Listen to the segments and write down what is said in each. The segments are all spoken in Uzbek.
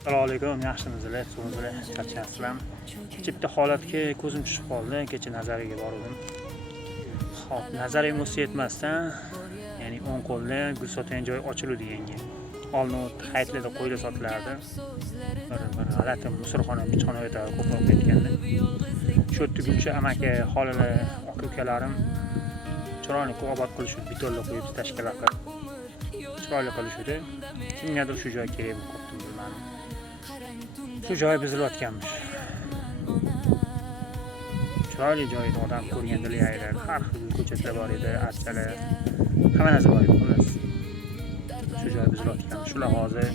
Assalomu alaykum, yaxshimisizlar, so'zingizlar, charchaysizlarmi? Bitta holatga ko'zim tushib qoldi, kecha nazariyaga bordim. Xo'p, nazariya bo'lsa yetmasdan, ya'ni o'ng qo'lda gul sotadigan joy ochildi yangi. Olnut hayitlarda qo'ylar sotilardi. Bir g'alati musorxona, pichxona o'ta ko'proq ketganda. Shu yerda Gulcha amaki, xolalar, aka-ukalarim chiroyli obod qilishdi, betonlar qo'yib tashkilot qilib. Chiroyli qilishdi. Kimgadir shu joy kerak bo'lib qoldi, bilmadim. Shu joy buzilayotganmish. Chiroyli joy, odam ko'rganda yaylar, har xil ko'chatlar bor edi, archalar, hamma narsa bor edi, xullas. Shu joy buzilayotgan. Shular hozir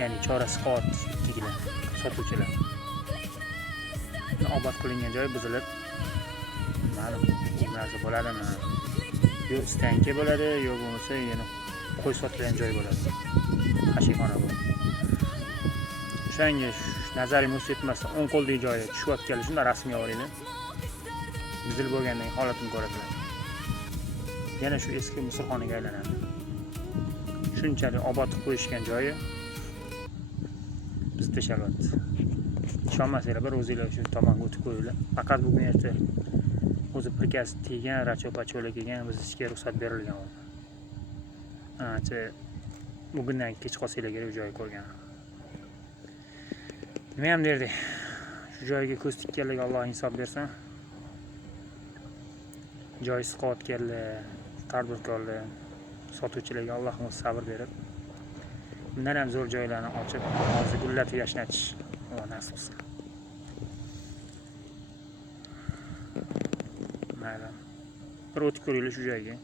ya'ni chorasi qot ikkigilar, sotuvchilar. Obod qilingan joy buzilib, ma'lum narsa bo'ladimi? Yo istanka bo'ladi, yo bo'lmasa yana qo'y sotilgan joy bo'ladi. Qashixona bu. O'shanga nazariy mus yetmasdan o'ng qo'ldagi joyi tushayotganlar shunda rasmga olinglar. Buzilib bo'lgandan keyin holatini ko'radilar. Yana shu eski musorxonaga aylanadi. Shunchalik obod qilib qo'yishgan joyi biz tashalyapti. Ishonmasanglar bir o'zinglar shu tomonga o'tib qo'yinglar. Faqat bugun erta o'zi prikaz tegan, racho-pacholar kelgan, biz ishga ruxsat berilgan. Bugundan kech qolsanglar kerak joy ko'rgan. Nima ham derdik? Shu joyga ko'z tikkanlarga Alloh insof bersin. Joy siqayotganlar, tadbirkorlar, sotuvchilarga Alloh sabr berib, bundan ham zo'r joylarni ochib, hozir gullatib yashnatish Alloh nasib qilsin. Mayli. Bir o'tib ko'ringlar shu joyga.